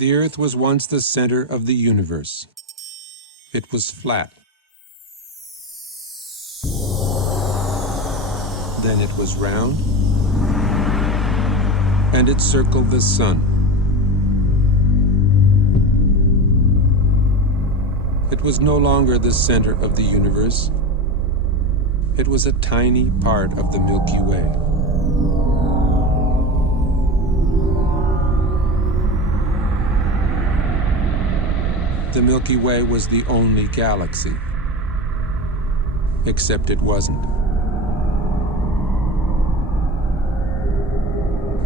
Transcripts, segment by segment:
The Earth was once the center of the universe. It was flat. Then it was round, and it circled the sun. It was no longer the center of the universe. It was a tiny part of the Milky Way. The Milky Way was the only galaxy, except it wasn't.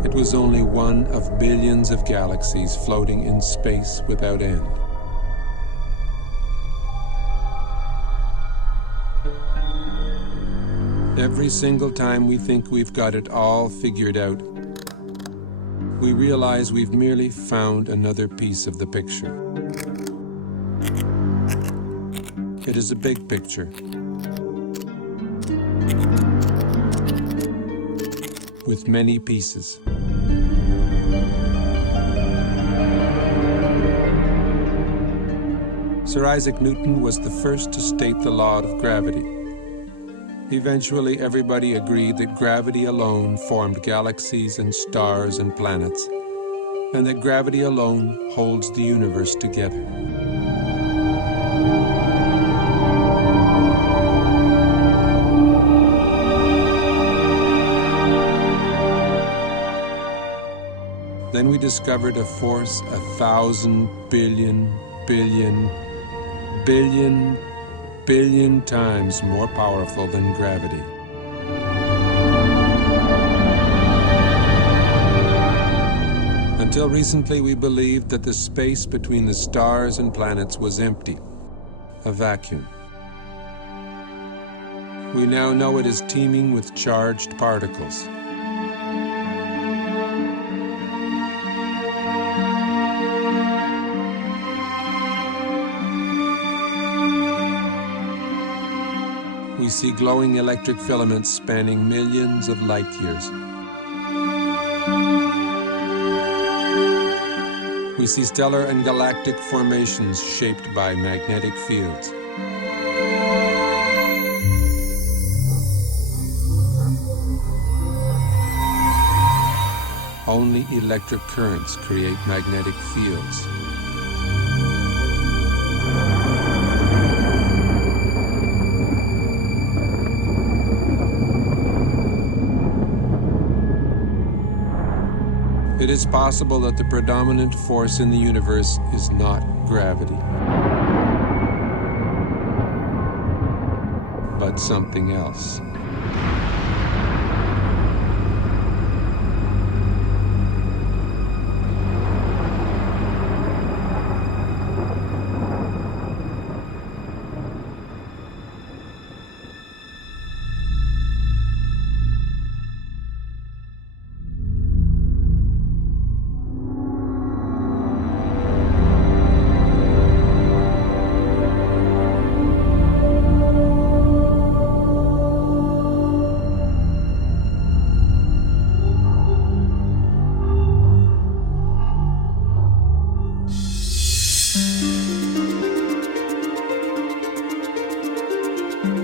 It was only one of billions of galaxies floating in space without end. Every single time we think we've got it all figured out, we realize we've merely found another piece of the picture. It is a big picture, with many pieces. Sir Isaac Newton was the first to state the law of gravity. Eventually, everybody agreed that gravity alone formed galaxies and stars and planets, and that gravity alone holds the universe together. Then we discovered a force 1,000 billion times more powerful than gravity. Until recently, we believed that the space between the stars and planets was empty, a vacuum. We now know it is teeming with charged particles. We see glowing electric filaments spanning millions of light years. We see stellar and galactic formations shaped by magnetic fields. Only electric currents create magnetic fields. It is possible that the predominant force in the universe is not gravity, but something else.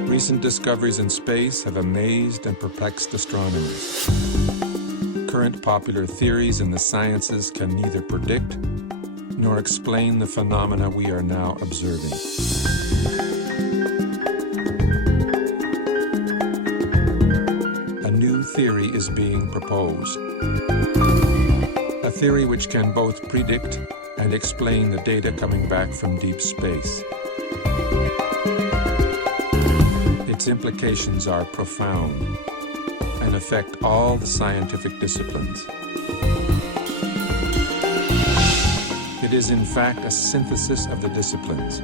Recent discoveries in space have amazed and perplexed astronomers. Current popular theories in the sciences can neither predict nor explain the phenomena we are now observing. A new theory is being proposed. A theory which can both predict and explain the data coming back from deep space. Its implications are profound and affect all the scientific disciplines. It is in fact a synthesis of the disciplines.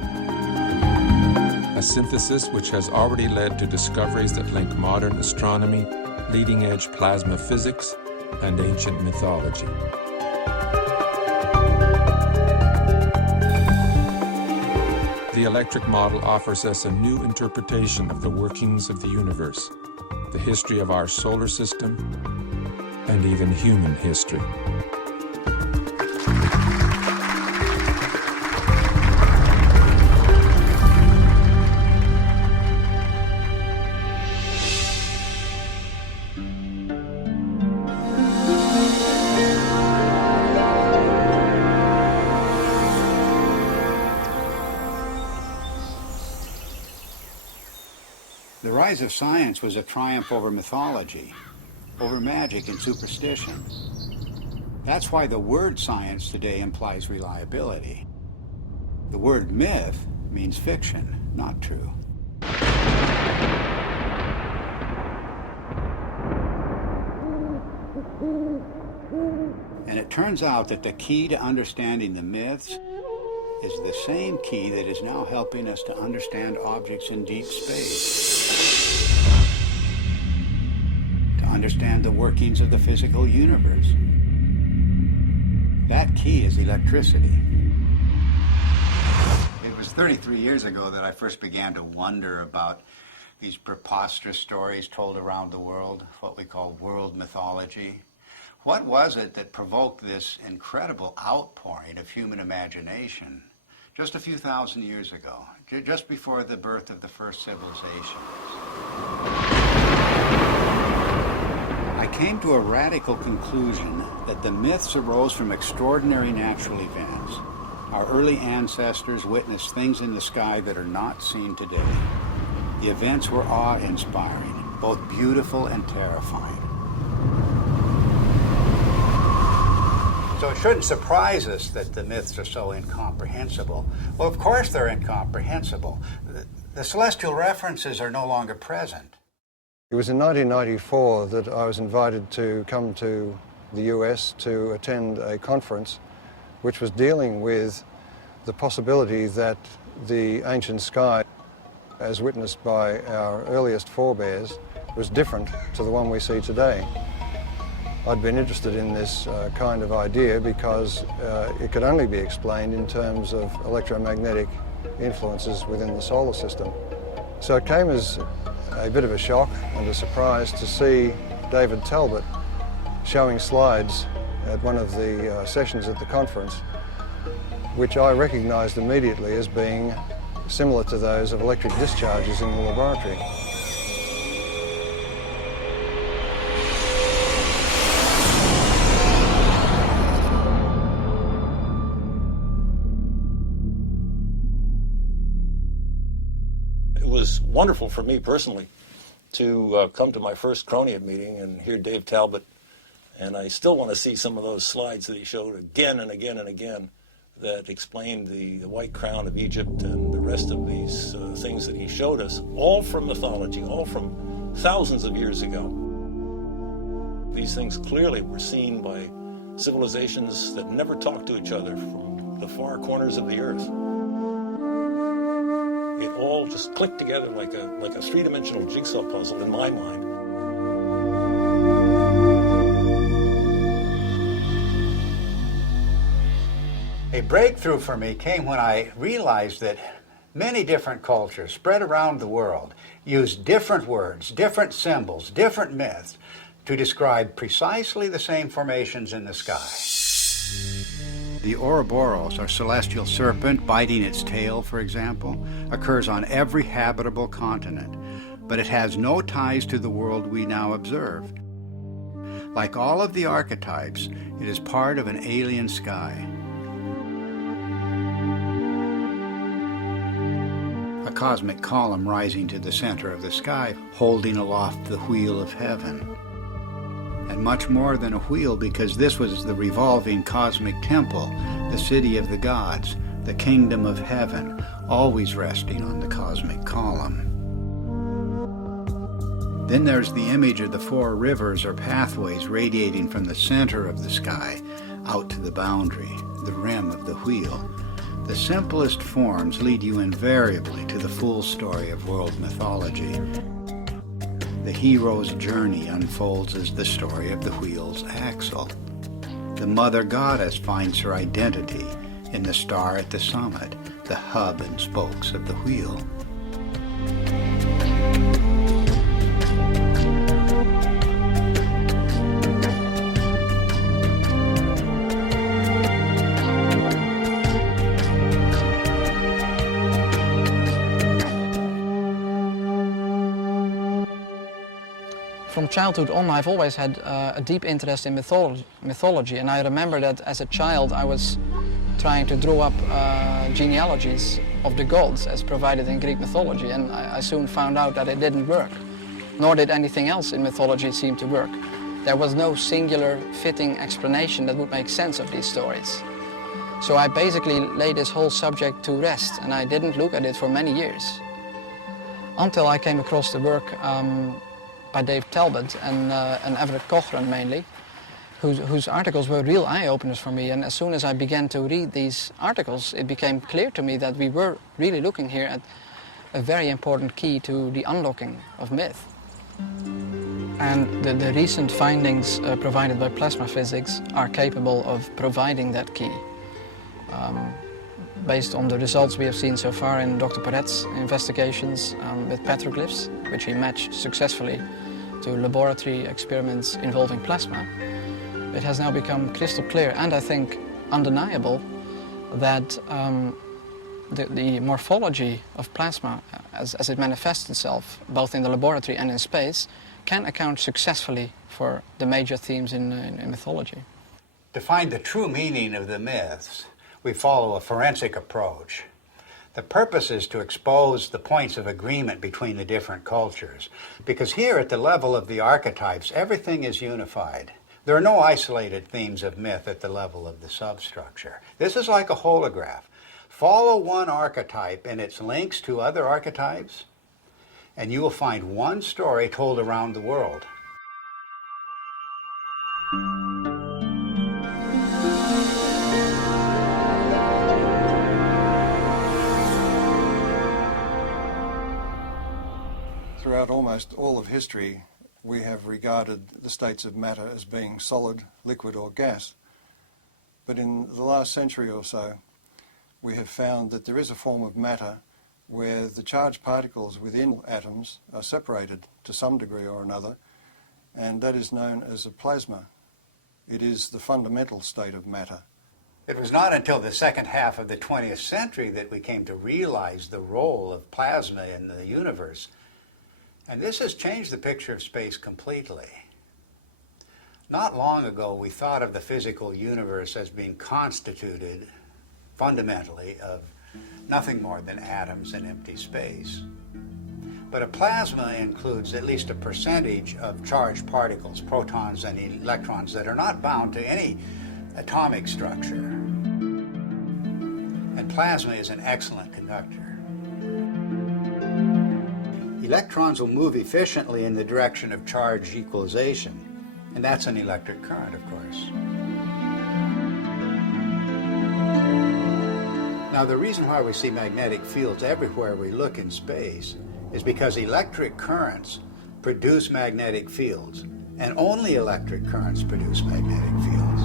A synthesis which has already led to discoveries that link modern astronomy, leading-edge plasma physics, and ancient mythology. The electric model offers us a new interpretation of the workings of the universe, the history of our solar system, and even human history. The rise of science was a triumph over mythology, over magic and superstition. That's why the word science today implies reliability. The word myth means fiction, not true. And it turns out that the key to understanding the myths is the same key that is now helping us to understand objects in deep space, to understand the workings of the physical universe. That key is electricity. It was 33 years ago that I first began to wonder about these preposterous stories told around the world, what we call world mythology. What was it that provoked this incredible outpouring of human imagination just a few thousand years ago, just before the birth of the first civilization? I came to a radical conclusion that the myths arose from extraordinary natural events. Our early ancestors witnessed things in the sky that are not seen today. The events were awe-inspiring, both beautiful and terrifying. So it shouldn't surprise us that the myths are so incomprehensible. Well, of course they're incomprehensible. The celestial references are no longer present. It was in 1994 that I was invited to come to the US to attend a conference which was dealing with the possibility that the ancient sky, as witnessed by our earliest forebears, was different to the one we see today. I'd been interested in this kind of idea because it could only be explained in terms of electromagnetic influences within the solar system. So it came as a bit of a shock and a surprise to see David Talbot showing slides at one of the sessions at the conference, which I recognized immediately as being similar to those of electric discharges in the laboratory. It was wonderful for me personally to come to my first Cronium meeting and hear Dave Talbot, and I still want to see some of those slides that he showed again and again and again that explained the white crown of Egypt and the rest of these things that he showed us, all from mythology, all from thousands of years ago. These things clearly were seen by civilizations that never talked to each other from the far corners of the earth. It all just clicked together like a three-dimensional jigsaw puzzle in my mind. A breakthrough for me came when I realized that many different cultures spread around the world use different words, different symbols, different myths to describe precisely the same formations in the sky. The Ouroboros, or celestial serpent biting its tail, for example, occurs on every habitable continent, but it has no ties to the world we now observe. Like all of the archetypes, it is part of an alien sky. A cosmic column rising to the center of the sky, holding aloft the wheel of heaven. And much more than a wheel, because this was the revolving cosmic temple, the city of the gods, the kingdom of heaven, always resting on the cosmic column. Then there's the image of the four rivers or pathways radiating from the center of the sky out to the boundary, the rim of the wheel. The simplest forms lead you invariably to the full story of world mythology. The hero's journey unfolds as the story of the wheel's axle. The mother goddess finds her identity in the star at the summit, the hub and spokes of the wheel. From childhood on, I've always had a deep interest in mythology, and I remember that as a child I was trying to draw up genealogies of the gods as provided in Greek mythology, and I soon found out that it didn't work, nor did anything else in mythology seem to work. There was no singular fitting explanation that would make sense of these stories. So I basically laid this whole subject to rest, and I didn't look at it for many years. Until I came across the work by Dave Talbot and Everett Cochran mainly, whose articles were real eye-openers for me. And as soon as I began to read these articles, it became clear to me that we were really looking here at a very important key to the unlocking of myth. And the recent findings provided by plasma physics are capable of providing that key. Based on the results we have seen so far in Dr. Perret's investigations with petroglyphs, which he matched successfully to laboratory experiments involving plasma, it has now become crystal clear and I think undeniable that the morphology of plasma as it manifests itself both in the laboratory and in space can account successfully for the major themes in mythology. To find the true meaning of the myths, we follow a forensic approach. The purpose is to expose the points of agreement between the different cultures, because here at the level of the archetypes, everything is unified. There are no isolated themes of myth at the level of the substructure. This is like a holograph. Follow one archetype and its links to other archetypes, and you will find one story told around the world. Throughout almost all of history, we have regarded the states of matter as being solid, liquid or gas. But in the last century or so, we have found that there is a form of matter where the charged particles within atoms are separated to some degree or another, and that is known as a plasma. It is the fundamental state of matter. It was not until the second half of the 20th century that we came to realize the role of plasma in the universe. And this has changed the picture of space completely. Not long ago, we thought of the physical universe as being constituted fundamentally of nothing more than atoms and empty space. But a plasma includes at least a percentage of charged particles, protons and electrons, that are not bound to any atomic structure. And plasma is an excellent conductor. Electrons will move efficiently in the direction of charge equalization, and that's an electric current, of course. Now, the reason why we see magnetic fields everywhere we look in space is because electric currents produce magnetic fields, and only electric currents produce magnetic fields.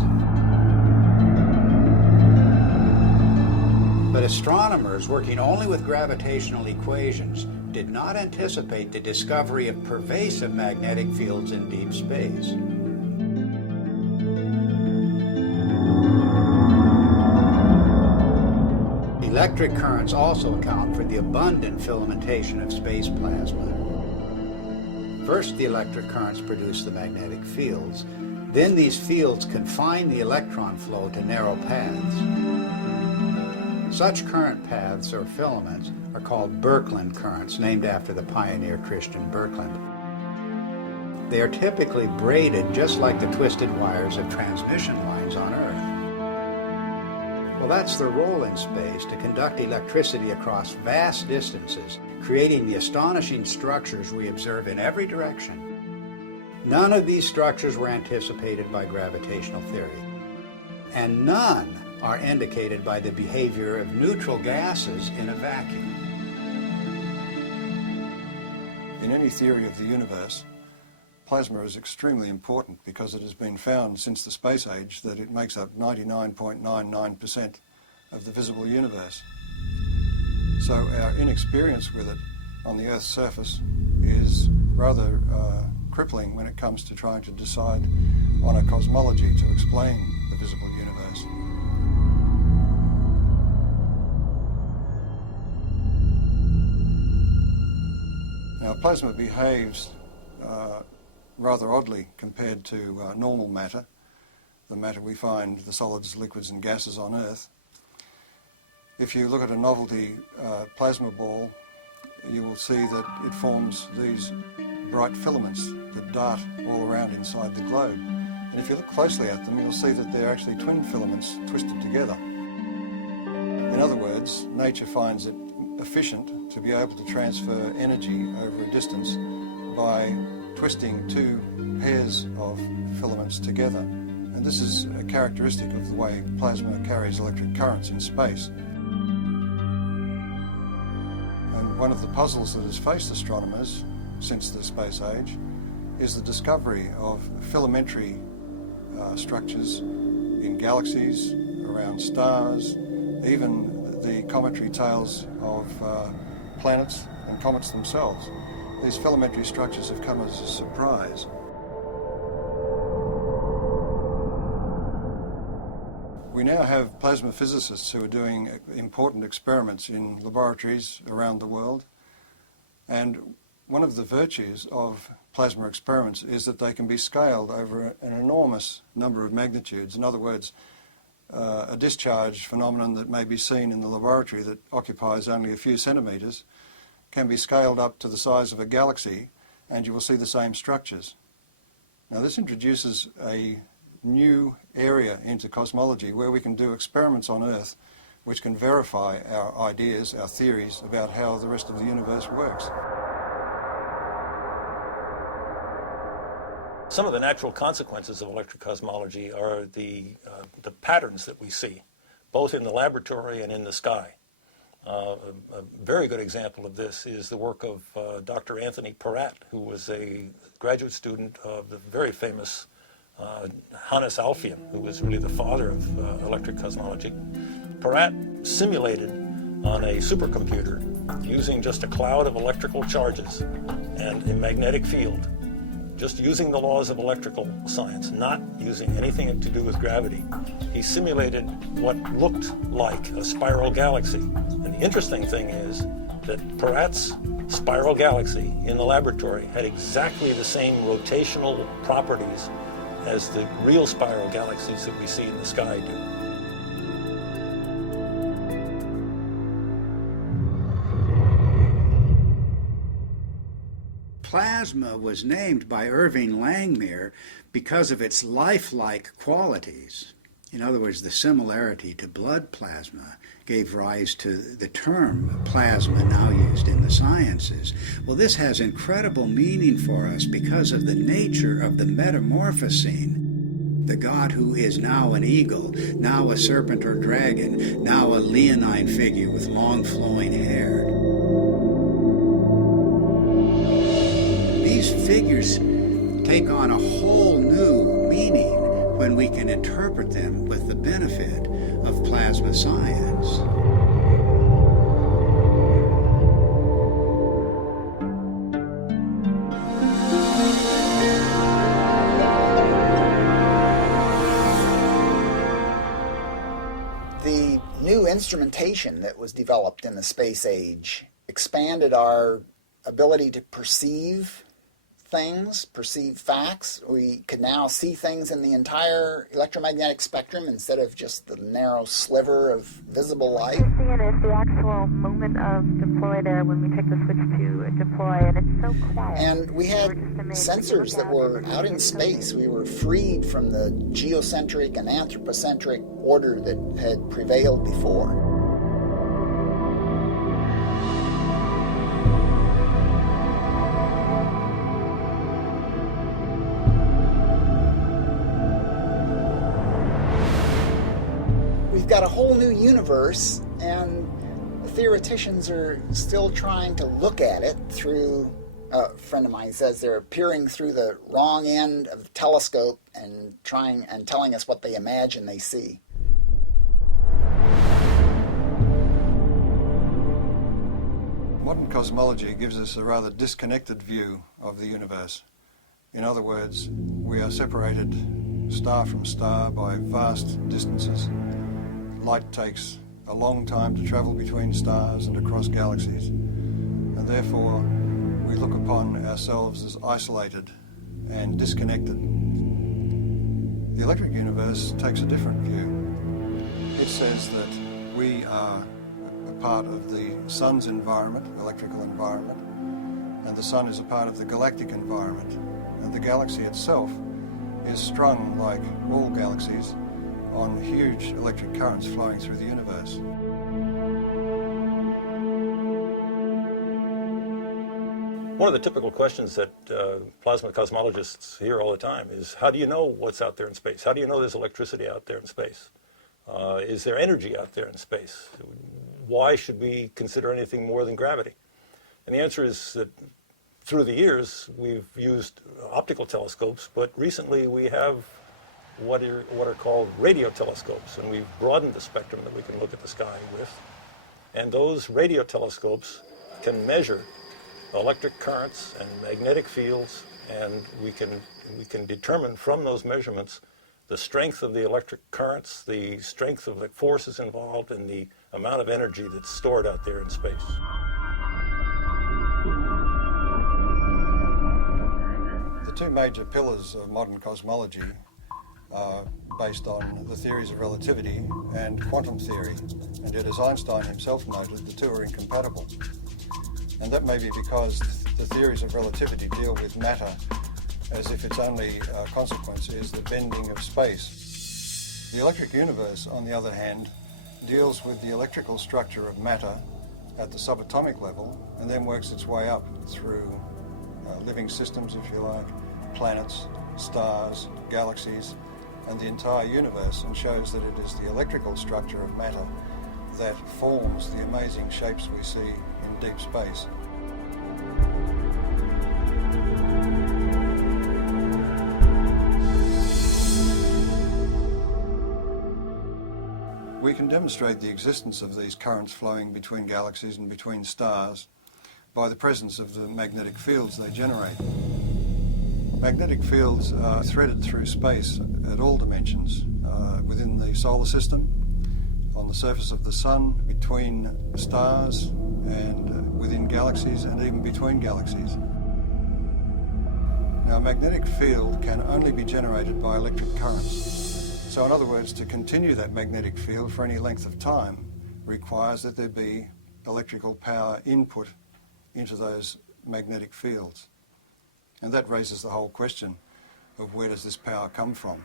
But astronomers working only with gravitational equations did not anticipate the discovery of pervasive magnetic fields in deep space. Electric currents also account for the abundant filamentation of space plasma. First, the electric currents produce the magnetic fields. Then these fields confine the electron flow to narrow paths. Such current paths, or filaments, are called Birkeland currents, named after the pioneer Christian Birkeland. They are typically braided just like the twisted wires of transmission lines on Earth. Well, that's their role in space, to conduct electricity across vast distances, creating the astonishing structures we observe in every direction. None of these structures were anticipated by gravitational theory, and none are indicated by the behavior of neutral gases in a vacuum. In any theory of the universe, plasma is extremely important because it has been found since the space age that it makes up 99.99% of the visible universe. So our inexperience with it on the Earth's surface is rather crippling when it comes to trying to decide on a cosmology to explain the visible universe. Now, plasma behaves rather oddly compared to normal matter, the matter we find, the solids, liquids and gases on Earth. If you look at a novelty plasma ball, you will see that it forms these bright filaments that dart all around inside the globe. And if you look closely at them, you'll see that they're actually twin filaments twisted together. In other words, nature finds it efficient to be able to transfer energy over a distance by twisting two pairs of filaments together. And this is a characteristic of the way plasma carries electric currents in space. And one of the puzzles that has faced astronomers since the space age is the discovery of filamentary structures in galaxies, around stars, even the cometary tails of planets and comets themselves. These filamentary structures have come as a surprise. We now have plasma physicists who are doing important experiments in laboratories around the world, and one of the virtues of plasma experiments is that they can be scaled over an enormous number of magnitudes. In other words, a discharge phenomenon that may be seen in the laboratory that occupies only a few centimetres can be scaled up to the size of a galaxy, and you will see the same structures. Now this introduces a new area into cosmology where we can do experiments on Earth which can verify our ideas, our theories about how the rest of the universe works. Some of the natural consequences of electric cosmology are the patterns that we see, both in the laboratory and in the sky. A very good example of this is the work of Dr. Anthony Peratt, who was a graduate student of the very famous Hannes Alfvén, who was really the father of electric cosmology. Peratt simulated on a supercomputer using just a cloud of electrical charges and a magnetic field, just using the laws of electrical science, not using anything to do with gravity. He simulated what looked like a spiral galaxy. And the interesting thing is that Peratt's spiral galaxy in the laboratory had exactly the same rotational properties as the real spiral galaxies that we see in the sky do. Plasma was named by Irving Langmuir because of its lifelike qualities. In other words, the similarity to blood plasma gave rise to the term plasma now used in the sciences. Well, this has incredible meaning for us because of the nature of the metamorphosing. The God who is now an eagle, now a serpent or dragon, now a leonine figure with long flowing hair. These figures take on a whole new meaning when we can interpret them with the benefit of plasma science. The new instrumentation that was developed in the space age expanded our ability to perceive things, perceive facts. We could now see things in the entire electromagnetic spectrum instead of just the narrow sliver of visible light. What you're seeing is the actual moment of deploy there when we take the switch to deploy, and it's so quiet. And we had sensors that were out in space. We were freed from the geocentric and anthropocentric order that had prevailed before. We've got a whole new universe, and the theoreticians are still trying to look at it through, a friend of mine says they're peering through the wrong end of the telescope and telling us what they imagine they see. Modern cosmology gives us a rather disconnected view of the universe. In other words, we are separated star from star by vast distances. Light takes a long time to travel between stars and across galaxies, and therefore we look upon ourselves as isolated and disconnected. The electric universe takes a different view. It says that we are part of the sun's environment, electrical environment, and the sun is a part of the galactic environment. And the galaxy itself is strung, like all galaxies, on huge electric currents flowing through the universe. One of the typical questions that plasma cosmologists hear all the time is, how do you know what's out there in space? How do you know there's electricity out there in space? Is there energy out there in space? Why should we consider anything more than gravity? And the answer is that through the years, we've used optical telescopes, but recently we have what are called radio telescopes, and we've broadened the spectrum that we can look at the sky with. And those radio telescopes can measure electric currents and magnetic fields, and we can determine from those measurements the strength of the electric currents, the strength of the forces involved, and the amount of energy that's stored out there in space. The two major pillars of modern cosmology are based on the theories of relativity and quantum theory, and yet, as Einstein himself noted, the two are incompatible. And that may be because the theories of relativity deal with matter as if its only consequence is the bending of space. The electric universe, on the other hand, deals with the electrical structure of matter at the subatomic level and then works its way up through living systems, if you like, planets, stars, galaxies, and the entire universe, and shows that it is the electrical structure of matter that forms the amazing shapes we see in deep space. We can demonstrate the existence of these currents flowing between galaxies and between stars by the presence of the magnetic fields they generate. Magnetic fields are threaded through space at all dimensions, within the solar system, on the surface of the sun, between stars, and within galaxies, and even between galaxies. Now, a magnetic field can only be generated by electric currents. So, in other words, to continue that magnetic field for any length of time requires that there be electrical power input into those magnetic fields. And that raises the whole question of where does this power come from?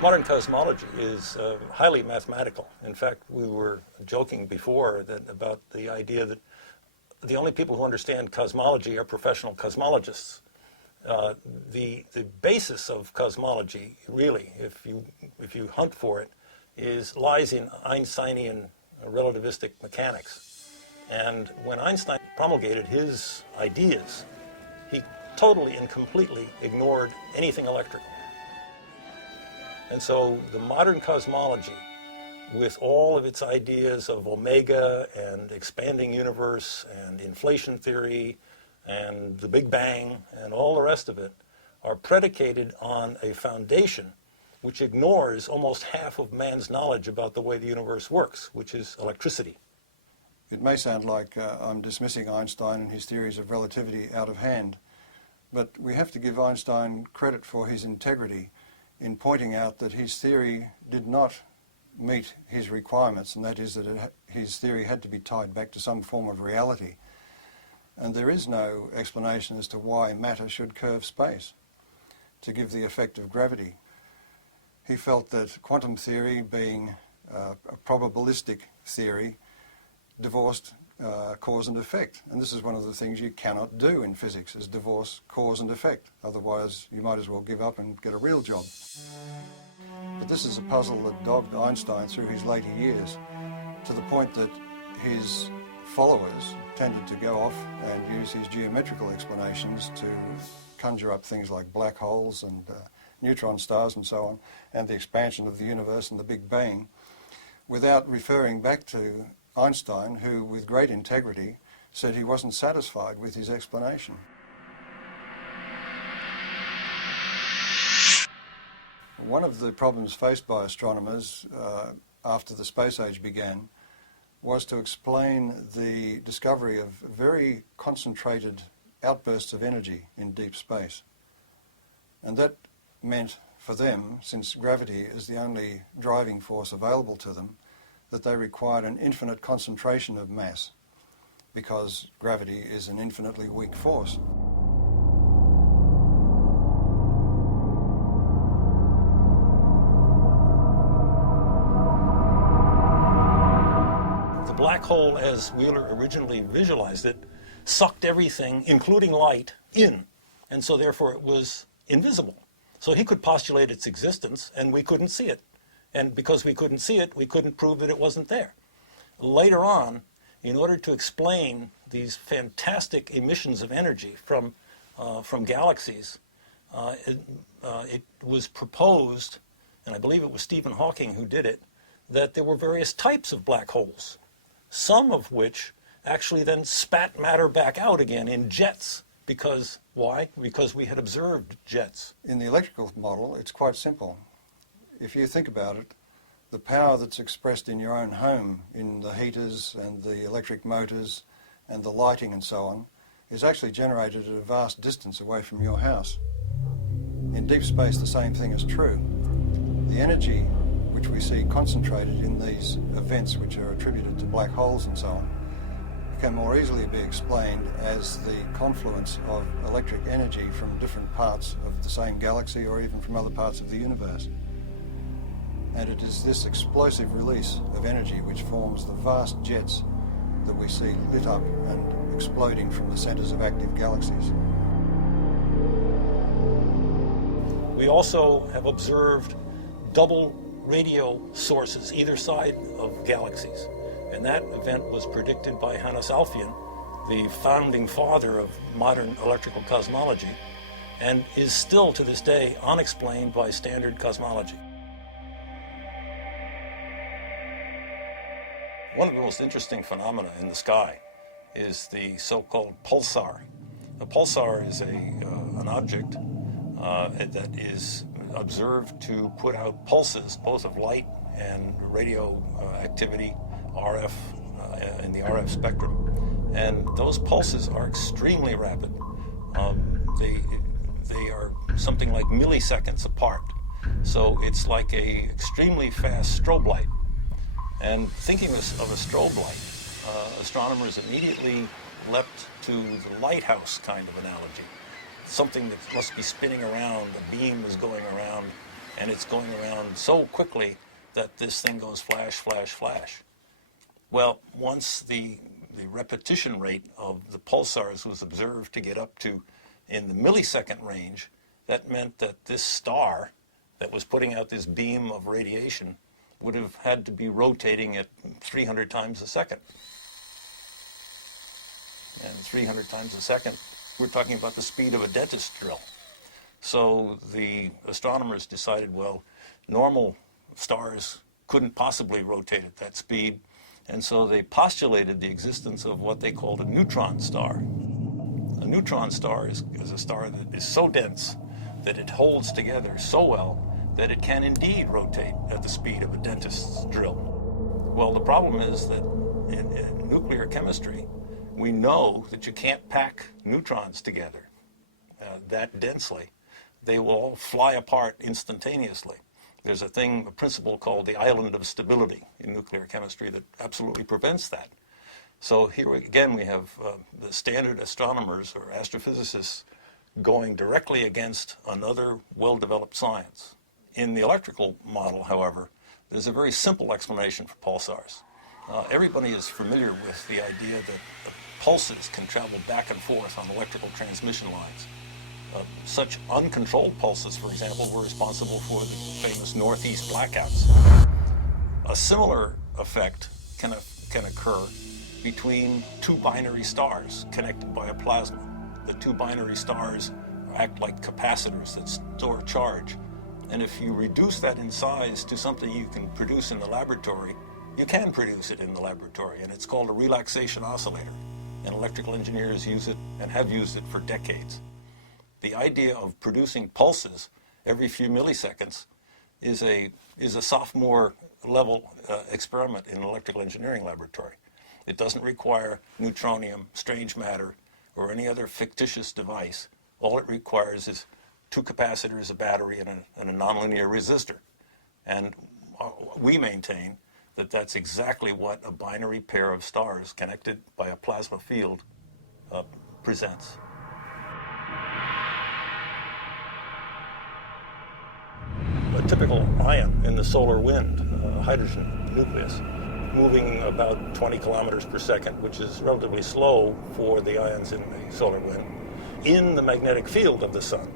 Modern cosmology is highly mathematical. In fact, we were joking before about the idea that the only people who understand cosmology are professional cosmologists. The basis of cosmology, really, if you hunt for it, lies in Einsteinian relativistic mechanics. And when Einstein promulgated his ideas, he totally and completely ignored anything electrical. And so the modern cosmology, with all of its ideas of omega and expanding universe and inflation theory and the Big Bang and all the rest of it, are predicated on a foundation which ignores almost half of man's knowledge about the way the universe works, which is electricity. It may sound like I'm dismissing Einstein and his theories of relativity out of hand, but we have to give Einstein credit for his integrity in pointing out that his theory did not meet his requirements, and that is that his theory had to be tied back to some form of reality. And there is no explanation as to why matter should curve space to give the effect of gravity. He felt that quantum theory, being a probabilistic theory, divorced cause and effect. And this is one of the things you cannot do in physics, is divorce cause and effect. Otherwise, you might as well give up and get a real job. But this is a puzzle that dogged Einstein through his later years, to the point that his followers tended to go off and use his geometrical explanations to conjure up things like black holes and neutron stars and so on, and the expansion of the universe and the Big Bang, without referring back to Einstein, who, with great integrity, said he wasn't satisfied with his explanation. One of the problems faced by astronomers after the space age began was to explain the discovery of very concentrated outbursts of energy in deep space. And that meant for them, since gravity is the only driving force available to them, that they required an infinite concentration of mass, because gravity is an infinitely weak force. The black hole, as Wheeler originally visualized it, sucked everything, including light, in, and so therefore it was invisible. So he could postulate its existence, and we couldn't see it. And because we couldn't see it, we couldn't prove that it wasn't there. Later on, in order to explain these fantastic emissions of energy from galaxies, it was proposed, and I believe it was Stephen Hawking who did it, that there were various types of black holes, some of which actually then spat matter back out again in jets. Because, why? Because we had observed jets. In the electrical model, it's quite simple. If you think about it, the power that's expressed in your own home, in the heaters and the electric motors and the lighting and so on, is actually generated at a vast distance away from your house. In deep space, the same thing is true. The energy which we see concentrated in these events which are attributed to black holes and so on can more easily be explained as the confluence of electric energy from different parts of the same galaxy or even from other parts of the universe. And it is this explosive release of energy which forms the vast jets that we see lit up and exploding from the centers of active galaxies. We also have observed double radio sources either side of galaxies. And that event was predicted by Hannes Alfvén, the founding father of modern electrical cosmology, and is still to this day unexplained by standard cosmology. One of the most interesting phenomena in the sky is the so-called pulsar. A pulsar is an object that is observed to put out pulses, both of light and radio activity, RF, in the RF spectrum. And those pulses are extremely rapid. They are something like milliseconds apart. So it's like a extremely fast strobe light. And thinking of a strobe light, astronomers immediately leapt to the lighthouse kind of analogy. Something that must be spinning around, a beam is going around, and it's going around so quickly that this thing goes flash, flash, flash. Well, once the repetition rate of the pulsars was observed to get up to in the millisecond range, that meant that this star that was putting out this beam of radiation would have had to be rotating at 300 times a second. And 300 times a second, we're talking about the speed of a dentist drill. So the astronomers decided, well, normal stars couldn't possibly rotate at that speed, and so they postulated the existence of what they called a neutron star. A neutron star is a star that is so dense that it holds together so well that it can indeed rotate at the speed of a dentist's drill. Well, the problem is that in nuclear chemistry, we know that you can't pack neutrons together that densely. They will all fly apart instantaneously. There's a principle called the island of stability in nuclear chemistry that absolutely prevents that. So here again we have the standard astronomers or astrophysicists going directly against another well-developed science. In the electrical model, however, there's a very simple explanation for pulsars. Everybody is familiar with the idea that the pulses can travel back and forth on electrical transmission lines. Such uncontrolled pulses, for example, were responsible for the famous Northeast blackouts. A similar effect can occur between two binary stars connected by a plasma. The two binary stars act like capacitors that store charge. And if you reduce that in size to something you can produce in the laboratory, you can produce it in the laboratory, and it's called a relaxation oscillator. And electrical engineers use it and have used it for decades. The idea of producing pulses every few milliseconds is a sophomore level experiment in an electrical engineering laboratory. It doesn't require neutronium, strange matter, or any other fictitious device. All it requires is two capacitors, a battery, and a nonlinear resistor. And we maintain that that's exactly what a binary pair of stars connected by a plasma field presents. A typical ion in the solar wind, hydrogen nucleus, moving about 20 kilometers per second, which is relatively slow for the ions in the solar wind, in the magnetic field of the sun,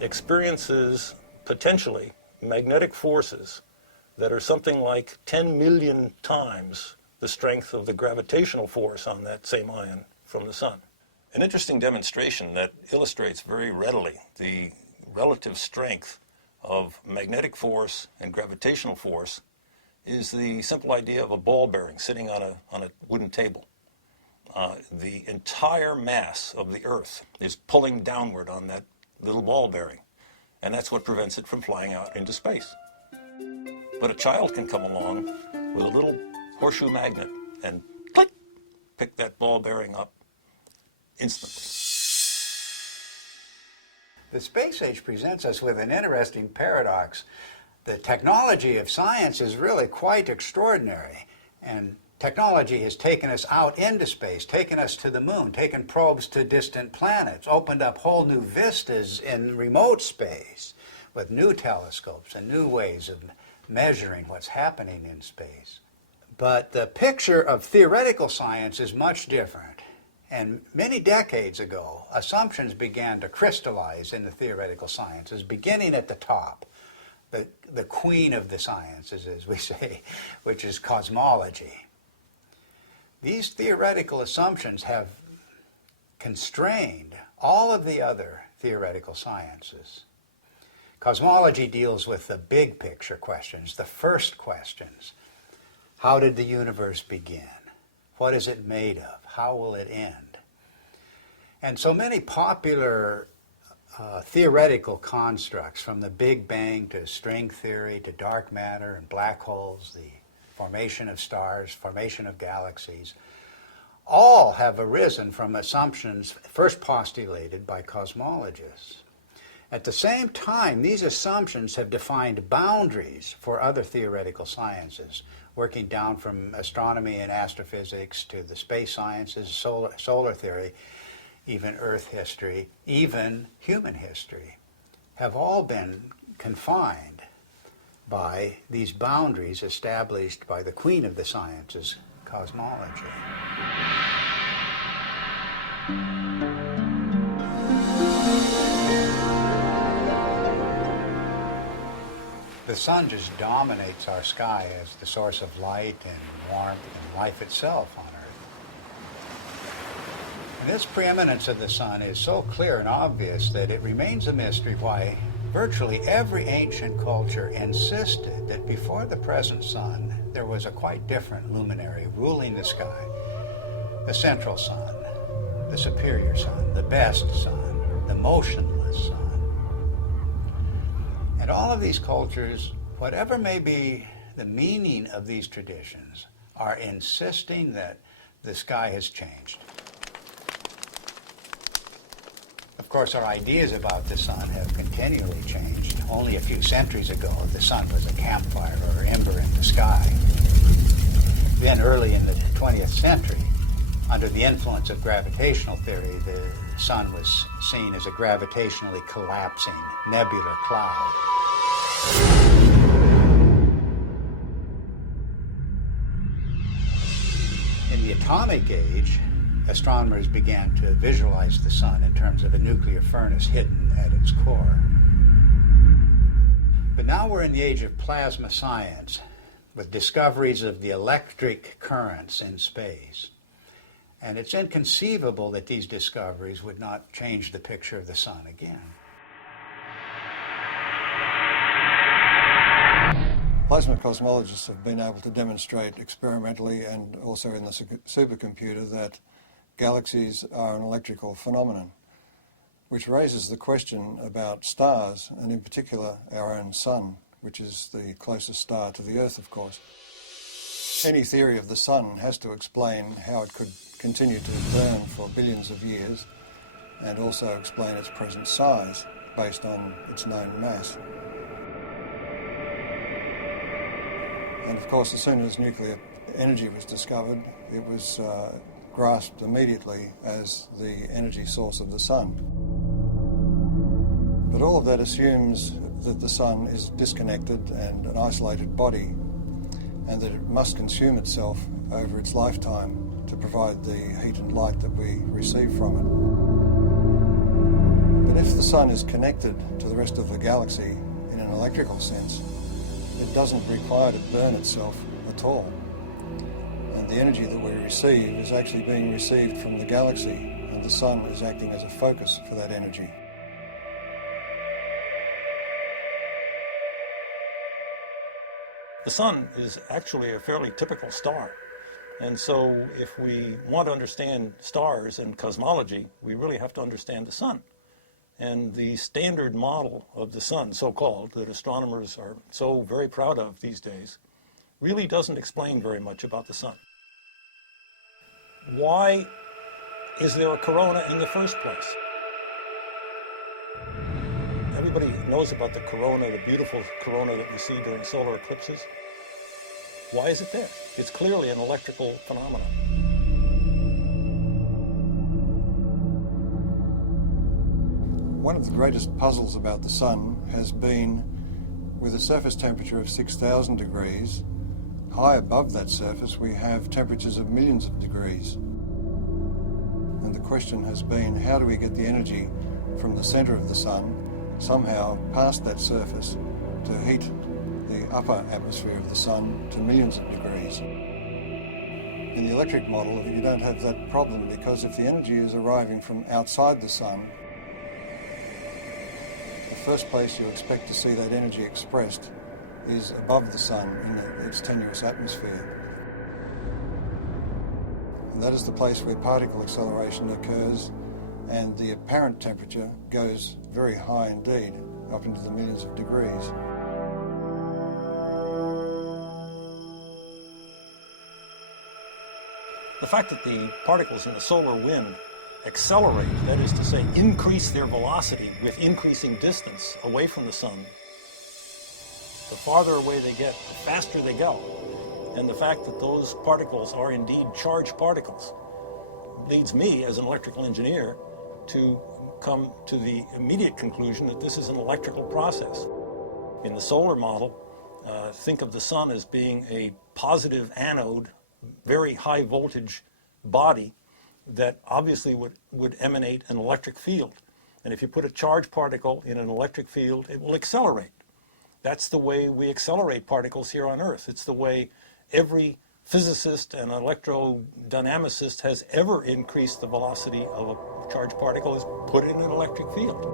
experiences potentially magnetic forces that are something like 10 million times the strength of the gravitational force on that same ion from the sun. An interesting demonstration that illustrates very readily the relative strength of magnetic force and gravitational force is the simple idea of a ball bearing sitting on a wooden table. The entire mass of the Earth is pulling downward on that little ball bearing, and that's what prevents it from flying out into space. But a child can come along with a little horseshoe magnet and click, pick that ball bearing up instantly. The space age presents us with an interesting paradox. The technology of science is really quite extraordinary, and technology has taken us out into space, taken us to the moon, taken probes to distant planets, opened up whole new vistas in remote space with new telescopes and new ways of measuring what's happening in space. But the picture of theoretical science is much different. And many decades ago, assumptions began to crystallize in the theoretical sciences, beginning at the top, the queen of the sciences, as we say, which is cosmology. These theoretical assumptions have constrained all of the other theoretical sciences. Cosmology deals with the big picture questions, the first questions. How did the universe begin? What is it made of? How will it end? And so many popular theoretical constructs, from the Big Bang to string theory to dark matter and black holes, the formation of stars, formation of galaxies, all have arisen from assumptions first postulated by cosmologists. At the same time, these assumptions have defined boundaries for other theoretical sciences, working down from astronomy and astrophysics to the space sciences, solar theory, even Earth history, even human history, have all been confined by these boundaries established by the queen of the sciences, cosmology. The sun just dominates our sky as the source of light and warmth and life itself on Earth. And this preeminence of the sun is so clear and obvious that it remains a mystery why virtually every ancient culture insisted that before the present sun, there was a quite different luminary ruling the sky. The central sun, the superior sun, the best sun, the motionless sun. And all of these cultures, whatever may be the meaning of these traditions, are insisting that the sky has changed. Of course, our ideas about the sun have continually changed. Only a few centuries ago, the sun was a campfire or ember in the sky. Then early in the 20th century, under the influence of gravitational theory, the sun was seen as a gravitationally collapsing nebular cloud. In the atomic age, astronomers began to visualize the sun in terms of a nuclear furnace hidden at its core. But now we're in the age of plasma science, with discoveries of the electric currents in space. And it's inconceivable that these discoveries would not change the picture of the sun again. Plasma cosmologists have been able to demonstrate experimentally and also in the supercomputer that galaxies are an electrical phenomenon, which raises the question about stars, and in particular our own sun, which is the closest star to the Earth, of course. Any theory of the sun has to explain how it could continue to burn for billions of years and also explain its present size. based on its known mass. And of course, as soon as nuclear energy was discovered, it was grasped immediately as the energy source of the sun. But all of that assumes that the sun is disconnected and an isolated body, and that it must consume itself over its lifetime to provide the heat and light that we receive from it. But if the sun is connected to the rest of the galaxy in an electrical sense, it doesn't require to burn itself at all. And the energy that we receive is actually being received from the galaxy, and the sun is acting as a focus for that energy. The sun is actually a fairly typical star. And so if we want to understand stars and cosmology, we really have to understand the sun. And the standard model of the sun, so-called, that astronomers are so very proud of these days, really doesn't explain very much about the sun. Why is there a corona in the first place? Everybody knows about the corona, the beautiful corona that we see during solar eclipses. Why is it there? It's clearly an electrical phenomenon. One of the greatest puzzles about the sun has been, with a surface temperature of 6,000 degrees, high above that surface we have temperatures of millions of degrees. And the question has been, how do we get the energy from the center of the sun somehow past that surface to heat the upper atmosphere of the sun to millions of degrees? In the electric model, you don't have that problem, because if the energy is arriving from outside the sun, the first place you expect to see that energy expressed is above the sun in its tenuous atmosphere. And that is the place where particle acceleration occurs, and the apparent temperature goes very high indeed, up into the millions of degrees. The fact that the particles in the solar wind accelerate, that is to say, increase their velocity with increasing distance away from the sun, the farther away they get, the faster they go. And the fact that those particles are indeed charged particles leads me, as an electrical engineer, to come to the immediate conclusion that this is an electrical process. In the solar model, think of the sun as being a positive anode, very high voltage body that obviously would emanate an electric field. And if you put a charged particle in an electric field, it will accelerate. That's the way we accelerate particles here on Earth. It's the way every physicist and electrodynamicist has ever increased the velocity of a charged particle, is put it in an electric field.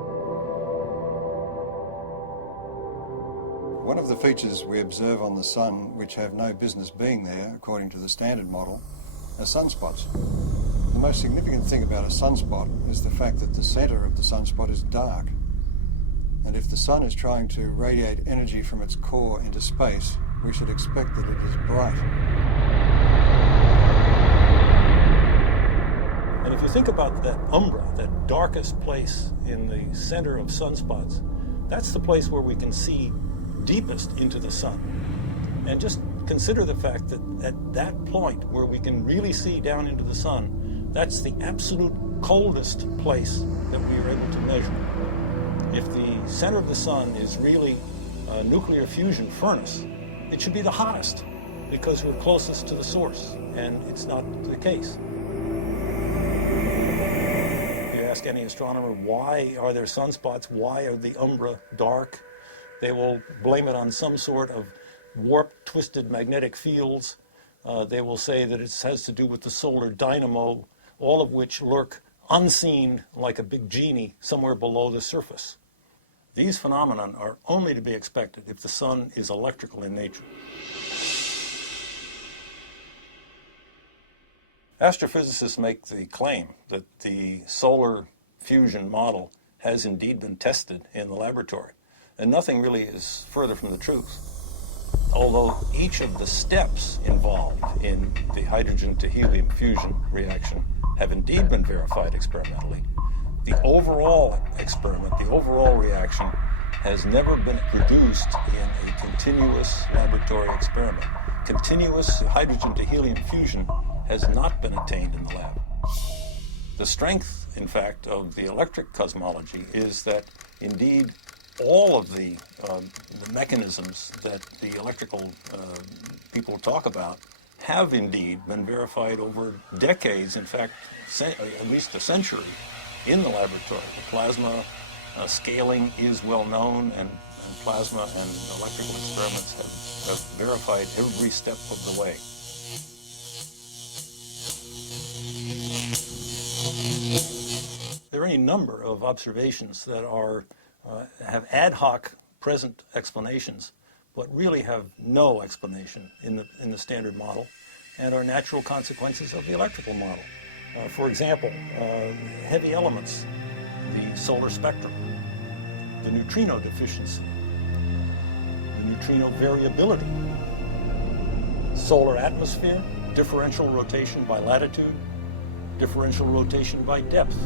One of the features we observe on the sun, which have no business being there, according to the standard model, are sunspots. The most significant thing about a sunspot is the fact that the center of the sunspot is dark. And if the sun is trying to radiate energy from its core into space, we should expect that it is bright. And if you think about that umbra, that darkest place in the center of sunspots, that's the place where we can see deepest into the sun. And just consider the fact that at that point where we can really see down into the sun, that's the absolute coldest place that we are able to measure. If the center of the sun is really a nuclear fusion furnace, it should be the hottest because we're closest to the source, and it's not the case. If you ask any astronomer, why are there sunspots? Why are the umbra dark? They will blame it on some sort of warped, twisted magnetic fields. They will say that it has to do with the solar dynamo, all of which lurk unseen like a big genie somewhere below the surface. These phenomena are only to be expected if the sun is electrical in nature. Astrophysicists make the claim that the solar fusion model has indeed been tested in the laboratory, and nothing really is further from the truth. Although each of the steps involved in the hydrogen to helium fusion reaction have indeed been verified experimentally, the overall experiment, the overall reaction, has never been produced in a continuous laboratory experiment. Continuous hydrogen to helium fusion has not been attained in the lab. The strength, in fact, of the electric cosmology is that indeed all of the mechanisms that the electrical people talk about have indeed been verified over decades, in fact, at least a century, in the laboratory. The plasma scaling is well known, and plasma and electrical experiments have verified every step of the way. There are any number of observations that are have ad hoc present explanations, but really have no explanation in the standard model, and are natural consequences of the electrical model. For example, heavy elements, the solar spectrum, the neutrino deficiency, the neutrino variability, solar atmosphere, differential rotation by latitude, differential rotation by depth,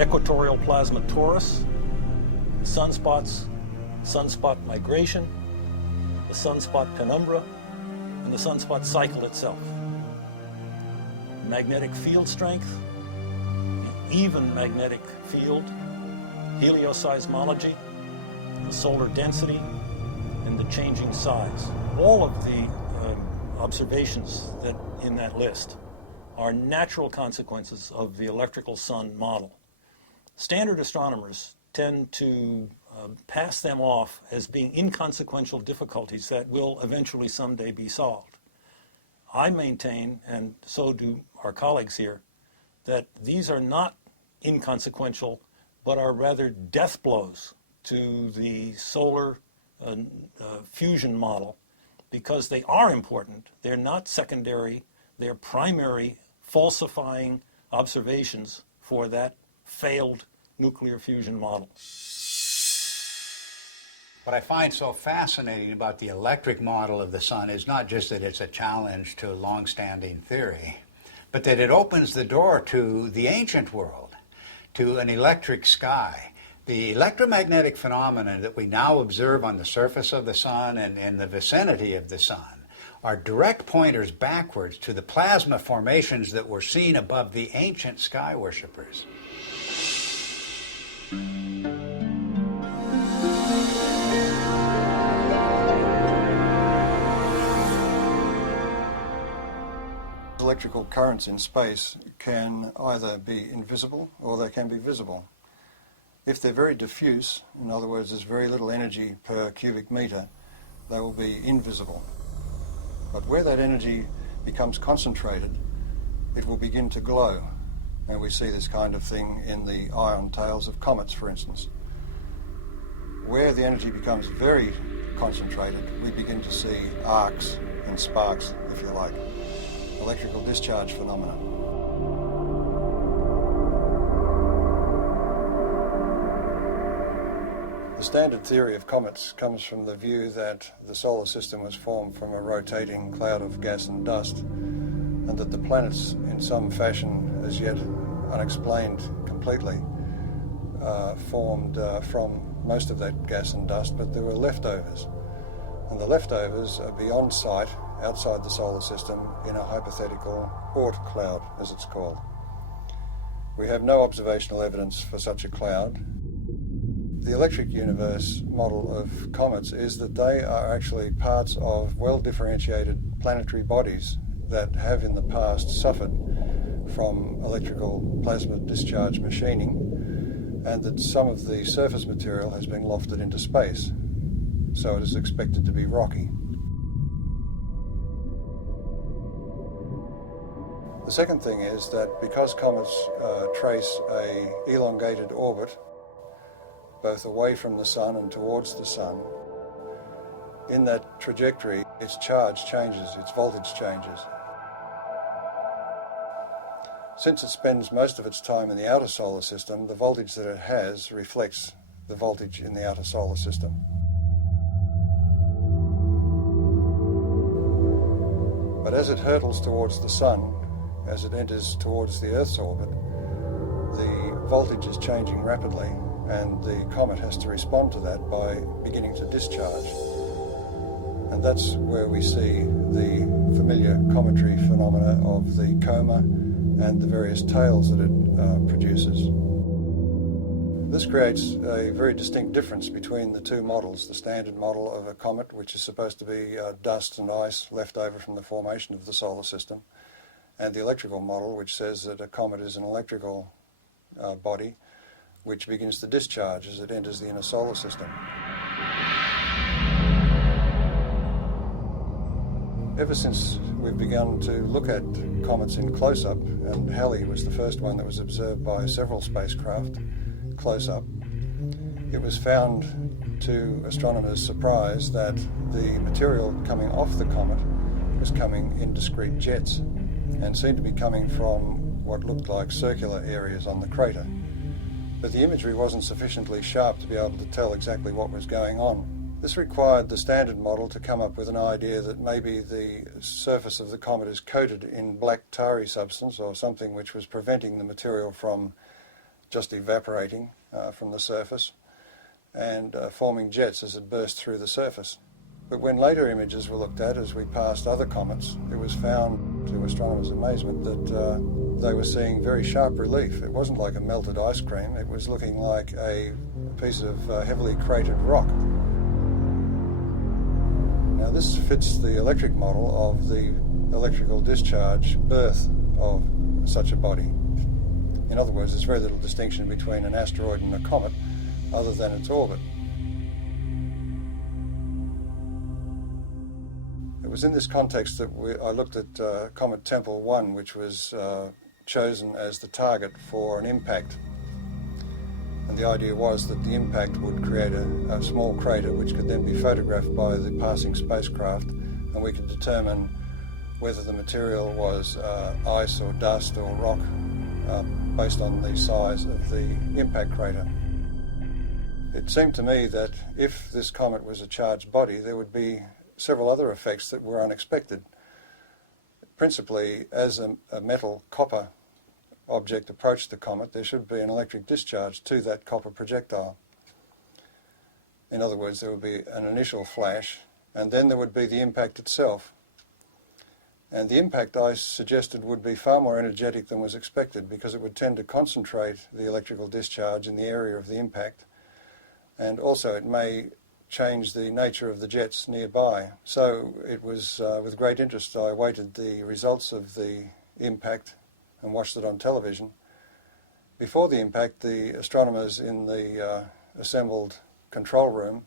equatorial plasma torus, sunspots, sunspot migration, the sunspot penumbra, and the sunspot cycle itself. Magnetic field strength, the even magnetic field, helioseismology, the solar density, and the changing size. All of the observations that in that list are natural consequences of the electrical sun model. Standard astronomers tend to pass them off as being inconsequential difficulties that will eventually someday be solved. I maintain, and so do our colleagues here, that these are not inconsequential, but are rather death blows to the solar fusion model, because they are important. They're not secondary. They're primary falsifying observations for that failed nuclear fusion model. What I find so fascinating about the electric model of the sun is not just that it's a challenge to long-standing theory, but that it opens the door to the ancient world, to an electric sky. The electromagnetic phenomena that we now observe on the surface of the sun and in the vicinity of the sun are direct pointers backwards to the plasma formations that were seen above the ancient sky worshippers. Electrical currents in space can either be invisible or they can be visible. If they're very diffuse, in other words, there's very little energy per cubic meter, they will be invisible. But where that energy becomes concentrated, it will begin to glow. And we see this kind of thing in the ion tails of comets, for instance. Where the energy becomes very concentrated, we begin to see arcs and sparks, if you like. Electrical discharge phenomena. The standard theory of comets comes from the view that the solar system was formed from a rotating cloud of gas and dust, and that the planets, in some fashion as yet unexplained completely, formed from most of that gas and dust, but there were leftovers. And the leftovers are beyond sight, outside the solar system, in a hypothetical Oort cloud, as it's called. We have no observational evidence for such a cloud. The electric universe model of comets is that they are actually parts of well-differentiated planetary bodies that have in the past suffered from electrical plasma discharge machining, and that some of the surface material has been lofted into space, so it is expected to be rocky. The second thing is that because comets trace an elongated orbit, both away from the sun and towards the sun, in that trajectory, its charge changes, its voltage changes. Since it spends most of its time in the outer solar system, the voltage that it has reflects the voltage in the outer solar system. But as it hurtles towards the sun, as it enters towards the Earth's orbit, the voltage is changing rapidly, and the comet has to respond to that by beginning to discharge. And that's where we see the familiar cometary phenomena of the coma and the various tails that it produces. This creates a very distinct difference between the two models, the standard model of a comet, which is supposed to be dust and ice left over from the formation of the solar system, and the electrical model, which says that a comet is an electrical body which begins to discharge as it enters the inner solar system. Ever since we've begun to look at comets in close-up, and Halley was the first one that was observed by several spacecraft close-up, it was found to astronomers' surprise that the material coming off the comet was coming in discrete jets and seemed to be coming from what looked like circular areas on the crater. But the imagery wasn't sufficiently sharp to be able to tell exactly what was going on. This required the standard model to come up with an idea that maybe the surface of the comet is coated in black tarry substance or something which was preventing the material from just evaporating from the surface and forming jets as it burst through the surface. But when later images were looked at as we passed other comets, it was found, to astronomers' amazement, that they were seeing very sharp relief. It wasn't like a melted ice cream, it was looking like a piece of heavily cratered rock. Now this fits the electric model of the electrical discharge birth of such a body. In other words, there's very little distinction between an asteroid and a comet other than its orbit. It was in this context that I looked at Comet Tempel 1, which was chosen as the target for an impact. And the idea was that the impact would create a small crater which could then be photographed by the passing spacecraft, and we could determine whether the material was ice or dust or rock based on the size of the impact crater. It seemed to me that if this comet was a charged body, there would be several other effects that were unexpected. Principally, as a metal copper object approached the comet, there should be an electric discharge to that copper projectile. In other words, there would be an initial flash, and then there would be the impact itself. And the impact, I suggested, would be far more energetic than was expected, because it would tend to concentrate the electrical discharge in the area of the impact, and also it may change the nature of the jets nearby. So it was with great interest I awaited the results of the impact and watched it on television. Before the impact, the astronomers in the assembled control room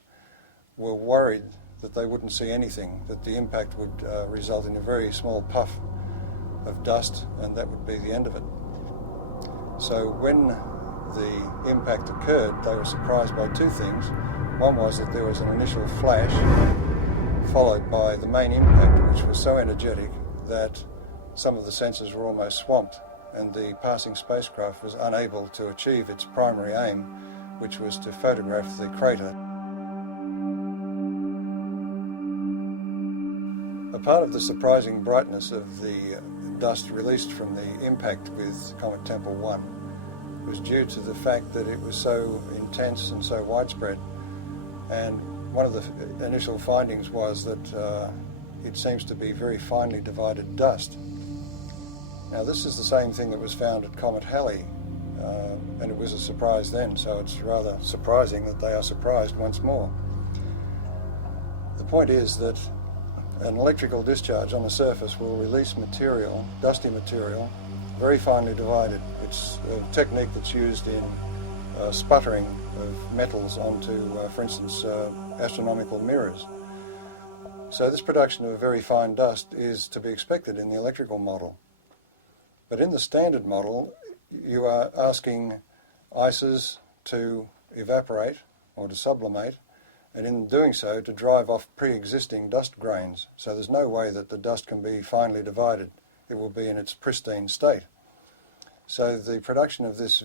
were worried that they wouldn't see anything, that the impact would result in a very small puff of dust, and that would be the end of it. So when the impact occurred, they were surprised by two things. One was that there was an initial flash followed by the main impact, which was so energetic that some of the sensors were almost swamped, and the passing spacecraft was unable to achieve its primary aim, which was to photograph the crater. A part of the surprising brightness of the dust released from the impact with Comet Tempel 1 was due to the fact that it was so intense and so widespread. And one of the initial findings was that it seems to be very finely divided dust. Now this is the same thing that was found at Comet Halley, and it was a surprise then, so it's rather surprising that they are surprised once more. The point is that an electrical discharge on the surface will release material, dusty material, very finely divided. It's a technique that's used in sputtering of metals onto, for instance, astronomical mirrors. So this production of very fine dust is to be expected in the electrical model. But in the standard model, you are asking ices to evaporate or to sublimate, and in doing so to drive off pre-existing dust grains. So there's no way that the dust can be finely divided. It will be in its pristine state. So the production of this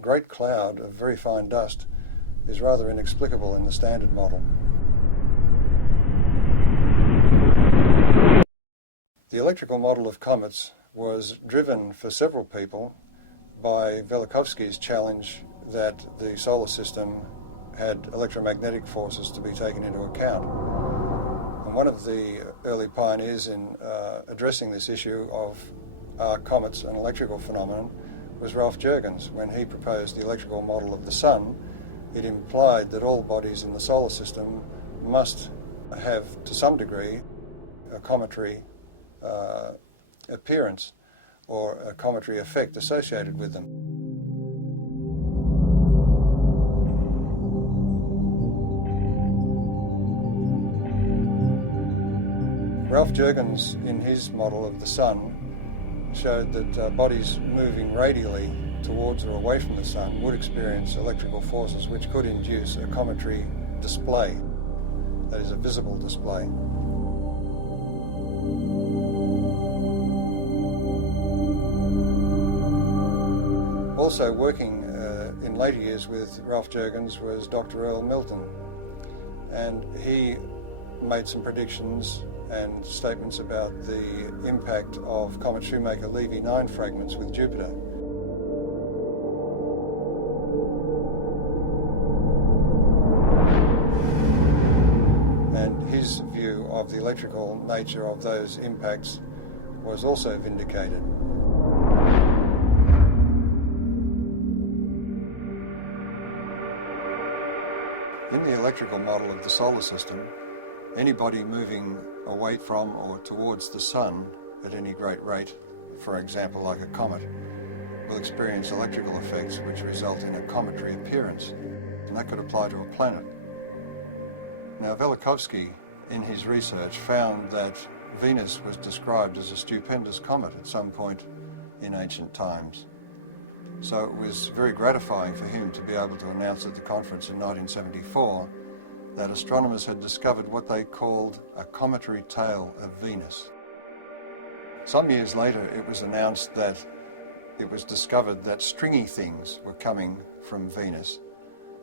great cloud of very fine dust is rather inexplicable in the standard model. The electrical model of comets was driven for several people by Velikovsky's challenge that the solar system had electromagnetic forces to be taken into account. And one of the early pioneers in addressing this issue of are comets an electrical phenomenon was Ralph Jurgens. When he proposed the electrical model of the sun, it implied that all bodies in the solar system must have, to some degree, a cometary appearance or a cometary effect associated with them. Ralph Jurgens, in his model of the sun, showed that bodies moving radially towards or away from the sun would experience electrical forces which could induce a cometary display, that is, a visible display. Also working in later years with Ralph Jurgens was Dr. Earl Milton, and he made some predictions and statements about the impact of Comet Shoemaker-Levy 9 fragments with Jupiter. And his view of the electrical nature of those impacts was also vindicated. In the electrical model of the solar system, anybody moving away from or towards the sun at any great rate, for example like a comet, will experience electrical effects which result in a cometary appearance, and that could apply to a planet. Now Velikovsky, in his research, found that Venus was described as a stupendous comet at some point in ancient times. So it was very gratifying for him to be able to announce at the conference in 1974 that astronomers had discovered what they called a cometary tail of Venus. Some years later, it was announced that it was discovered that stringy things were coming from Venus.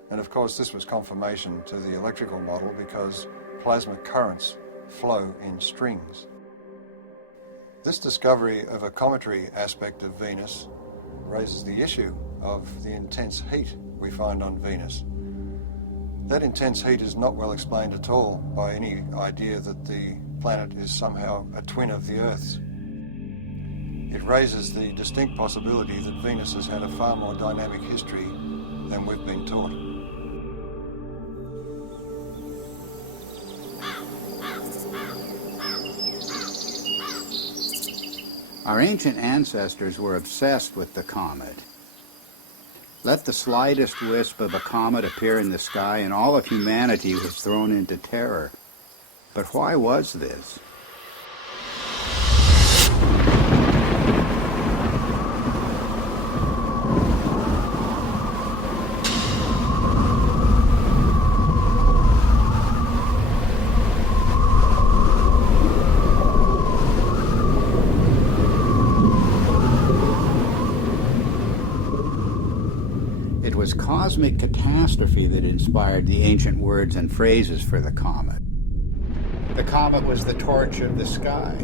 And of course, this was confirmation to the electrical model because plasma currents flow in strings. This discovery of a cometary aspect of Venus raises the issue of the intense heat we find on Venus. That intense heat is not well explained at all by any idea that the planet is somehow a twin of the Earth's. It raises the distinct possibility that Venus has had a far more dynamic history than we've been taught. Our ancient ancestors were obsessed with the comet. Let the slightest wisp of a comet appear in the sky and all of humanity was thrown into terror. But why was this? It was cosmic catastrophe that inspired the ancient words and phrases for the comet. The comet was the torch of the sky,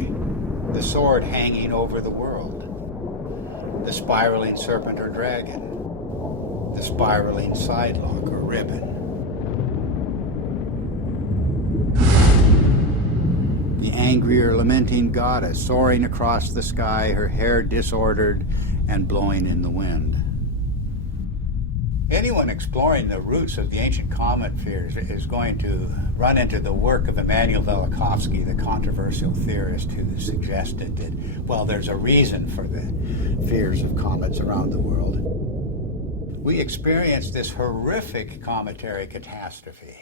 the sword hanging over the world, the spiraling serpent or dragon, the spiraling sidelock or ribbon. The angry or lamenting goddess soaring across the sky, her hair disordered and blowing in the wind. Anyone exploring the roots of the ancient comet fears is going to run into the work of Immanuel Velikovsky, the controversial theorist who suggested that, well, there's a reason for the fears of comets around the world. We experienced this horrific cometary catastrophe.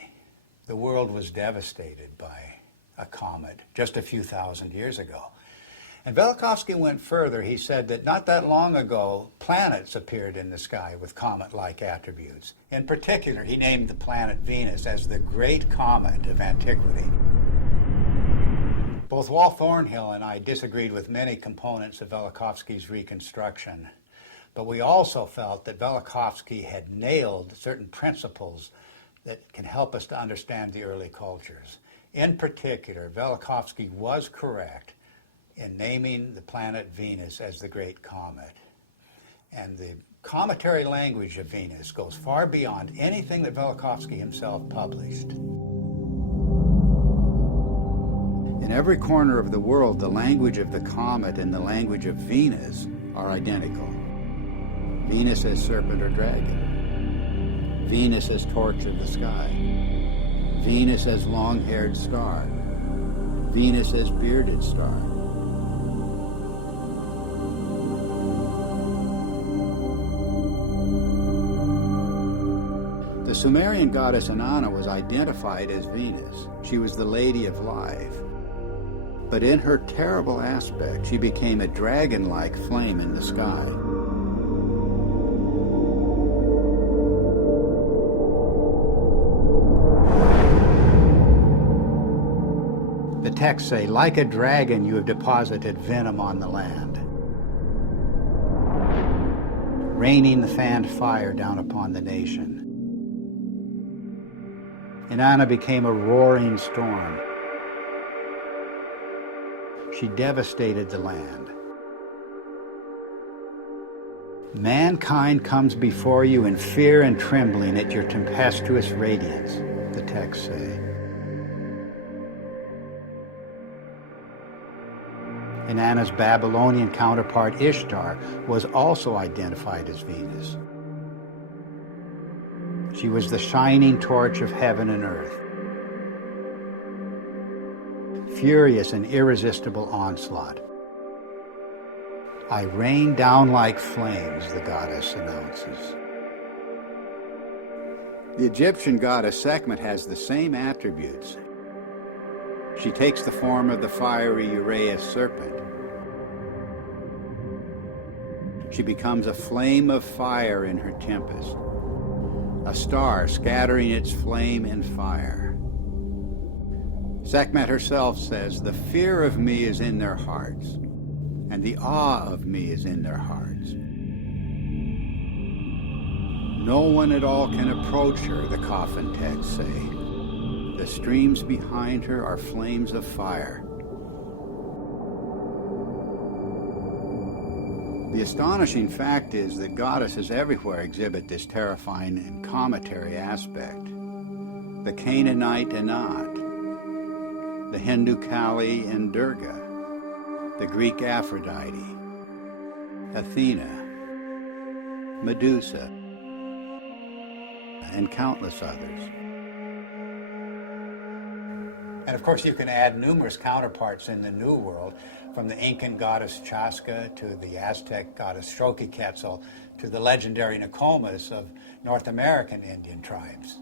The world was devastated by a comet just a few thousand years ago. And Velikovsky went further. He said that not that long ago, planets appeared in the sky with comet-like attributes. In particular, he named the planet Venus as the great comet of antiquity. Both Walt Thornhill and I disagreed with many components of Velikovsky's reconstruction, but we also felt that Velikovsky had nailed certain principles that can help us to understand the early cultures. In particular, Velikovsky was correct in naming the planet Venus as the Great Comet. And the cometary language of Venus goes far beyond anything that Velikovsky himself published. In every corner of the world, the language of the comet and the language of Venus are identical. Venus as serpent or dragon. Venus as torch of the sky. Venus as long-haired star. Venus as bearded star. The Sumerian goddess Inanna was identified as Venus. She was the Lady of Life. But in her terrible aspect, she became a dragon-like flame in the sky. The texts say, like a dragon, you have deposited venom on the land, raining the fanned fire down upon the nation. Inanna became a roaring storm. She devastated the land. Mankind comes before you in fear and trembling at your tempestuous radiance, the texts say. Inanna's Babylonian counterpart Ishtar was also identified as Venus. She was the shining torch of heaven and earth. Furious and irresistible onslaught. I rain down like flames, the goddess announces. The Egyptian goddess Sekhmet has the same attributes. She takes the form of the fiery Uraeus serpent. She becomes a flame of fire in her tempest, a star scattering its flame in fire. Sekhmet herself says, "The fear of me is in their hearts, and the awe of me is in their hearts. No one at all can approach her," the coffin texts say. The streams behind her are flames of fire. The astonishing fact is that goddesses everywhere exhibit this terrifying and cometary aspect. The Canaanite Anat, the Hindu Kali and Durga, the Greek Aphrodite, Athena, Medusa, and countless others. And of course, you can add numerous counterparts in the New World, from the Incan goddess Chaska to the Aztec goddess Xochiquetzal to the legendary Nokomis of North American Indian tribes.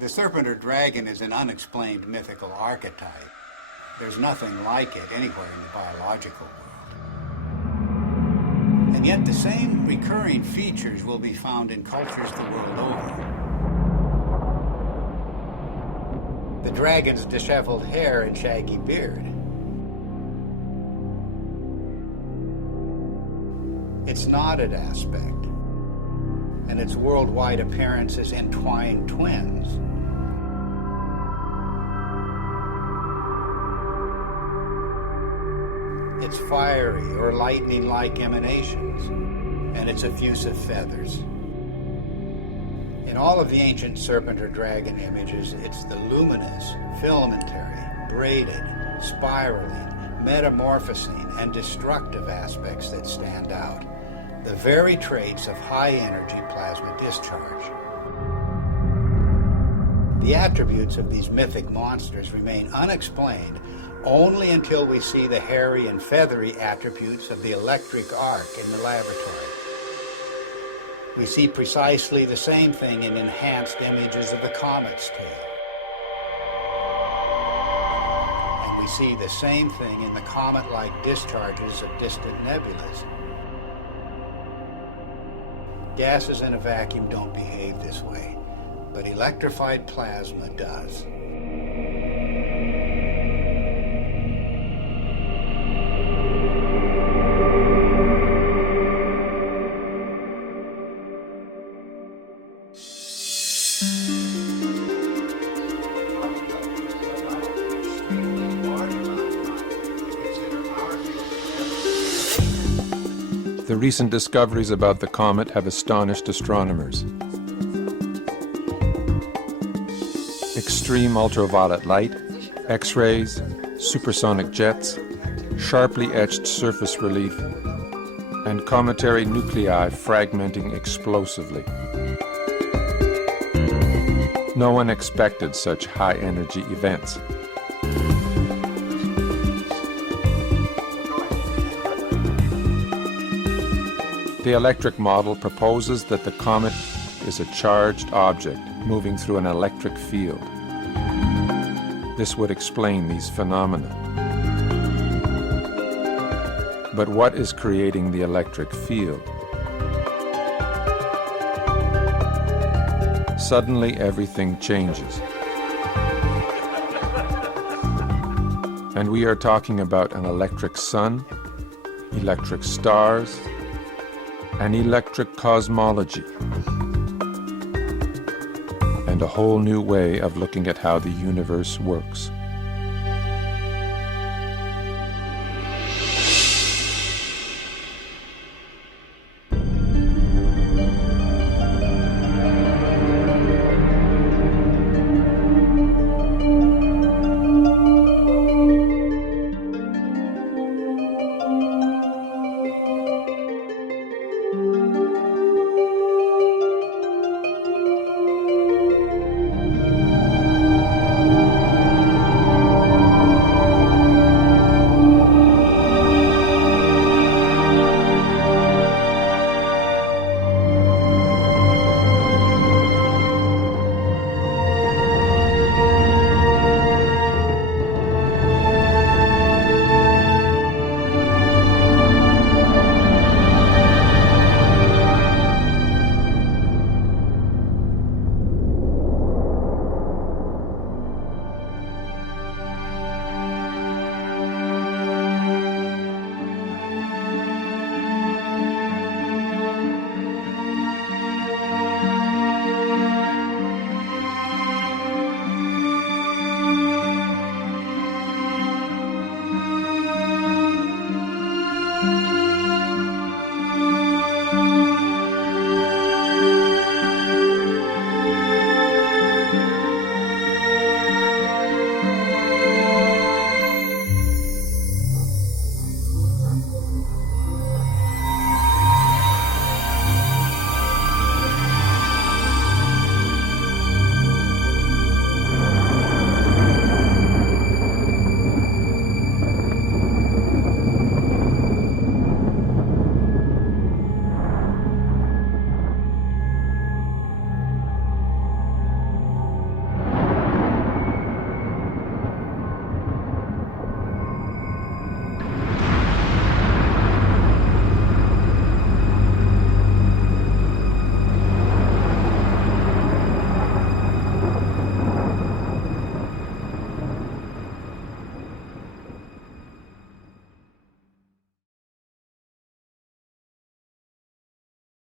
The serpent or dragon is an unexplained mythical archetype. There's nothing like it anywhere in the biological world. And yet the same recurring features will be found in cultures the world over. The dragon's disheveled hair and shaggy beard. Its knotted aspect, and its worldwide appearance as entwined twins. Its fiery or lightning-like emanations, and its effusive feathers. In all of the ancient serpent or dragon images, it's the luminous, filamentary, braided, spiraling, metamorphosing, and destructive aspects that stand out, the very traits of high-energy plasma discharge. The attributes of these mythic monsters remain unexplained only until we see the hairy and feathery attributes of the electric arc in the laboratory. We see precisely the same thing in enhanced images of the comet's tail. And we see the same thing in the comet-like discharges of distant nebulas. Gases in a vacuum don't behave this way, but electrified plasma does. The recent discoveries about the comet have astonished astronomers. Extreme ultraviolet light, X-rays, supersonic jets, sharply etched surface relief, and cometary nuclei fragmenting explosively. No one expected such high-energy events. The electric model proposes that the comet is a charged object moving through an electric field. This would explain these phenomena. But what is creating the electric field? Suddenly everything changes. And we are talking about an electric sun, electric stars, an electric cosmology, and a whole new way of looking at how the universe works.